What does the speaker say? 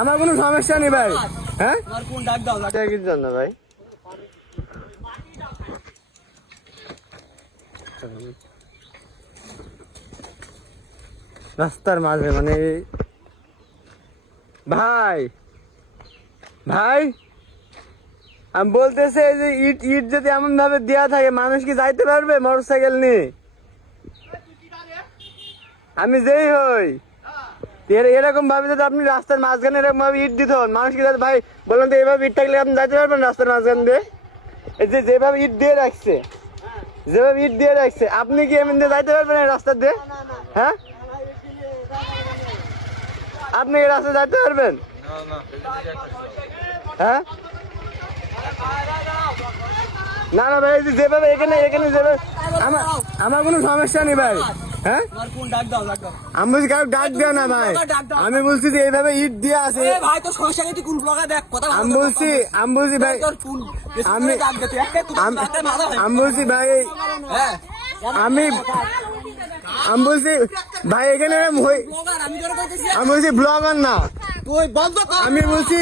আমার কোনো সমস্যা নেই ভাই। হ্যাঁ কোন ডাক দাও কিছু জন্য ভাই রাস্তার মাঝে মানে ভাই ভাই আমি বলতেছে যে ইট ইট যদি এমন ভাবে দেওয়া থাকে মানুষ কি যাইতে পারবে মোটরসাইকেল নিয়ে? আমি যেই হই এরকম ভাবে যদি আপনি রাস্তার মাঝখানে এরকম ভাবে ইট দিত মানুষ কি ভাই বললেন তো এইভাবে ইট থাকলে আপনি যাইতে পারবেন রাস্তার মাঝখান দিয়ে? এই যে যেভাবে ইট দিয়ে রাখছে যেভাবে ইট দিয়ে রাখছে আপনি কি এমনি দিয়ে যাইতে পারবেন এই রাস্তা দিয়ে? হ্যাঁ আপনি এই রাস্তায় যাইতে পারবেন? হ্যাঁ না না ভাই যেভাবে এখানে এখানে যেভাবে আমার কোনো সমস্যা নেই ভাই। হ্যাঁ কোন ডাক দাও আমি বলছি কারো ডাক দেও না ভাই। আমি বলছি যে এইভাবে ইট দিয়ে আছে ভাই তো সমস্যা নেই, তুই কোন ব্লগে দেখ কথা। আমি বলছি ভাই আমি বলছি ভাই হ্যাঁ আমি বলছি ভাই এখানে আমি বলছি ব্লগার না তুই বন্ধ কর। আমি বলছি